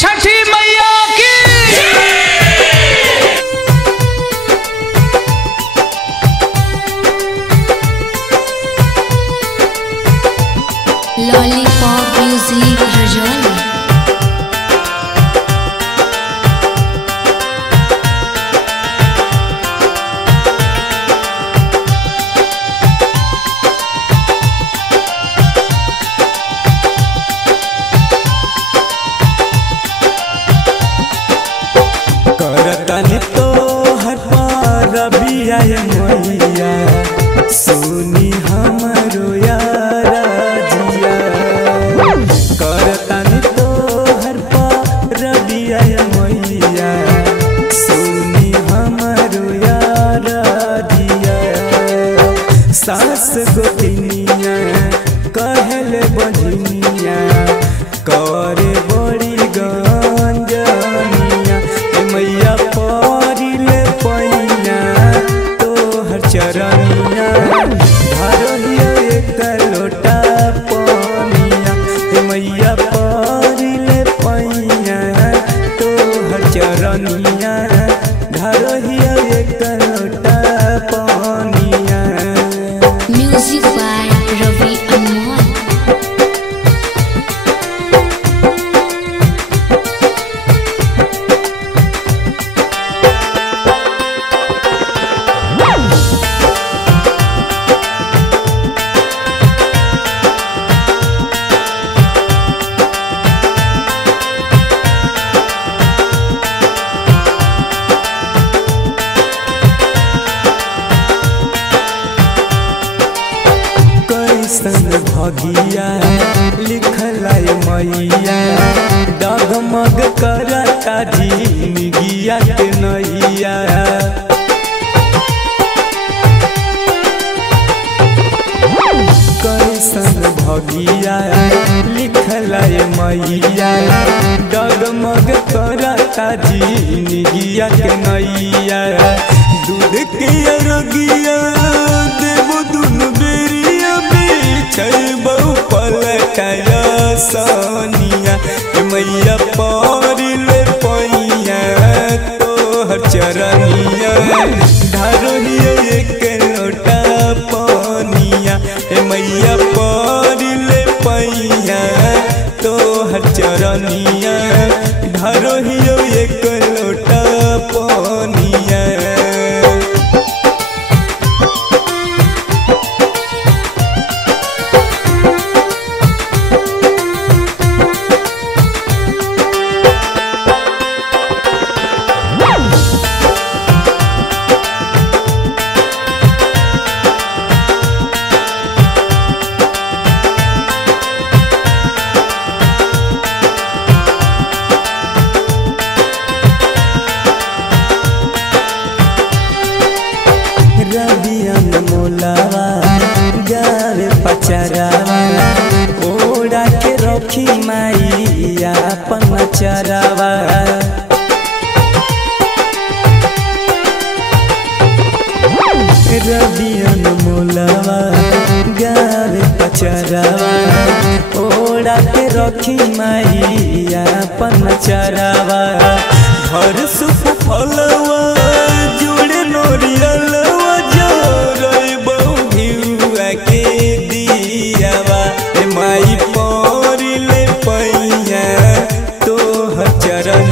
छठी मैया की। Lollipop music Rajauli. करतन तो हर पार रबिया मैया सुनी हमरो यारा जिया। करतन तो हर पार रबिया मैया सुनी हमरो यारा जिया। सास गोतिनिया कहल बजनिया करे बड़ी गंजनिया। मैया परिले पैया तोहर चरनिया भरलिया एक लोटा पानिया। मैया परिले पैया तोहर चरनिया भरलिया एक लोटा पानिया। म्यूजिक बाय रवि अनमोल। कैसन भगिया लिखल मैया डगमग करता जिंदगिया के नैया। कैसन भगिया लिखल मैया डगमग करता जिंदगिया के नैया। दूध के अरगिया देबो दुनु बेरिया बहु पलटाया सानिया। मैया परिले पैया तोहर चरनिया धरलिया एक लोटा पानिया। मैया परिले पैया तोहर चरनिया धरलिया एक लोटा पानिया। रबियन मोलावा गावे पचरावा ओड़ा के रखी माइया अपन चरावा। रबियन मोलावा गावे पचरावा ओड़ा के रखी माइया अपन चरावा। घर सुख फलवा जुड़े नोरियलवा के दियावा। माई परिले पैया तोहर चरण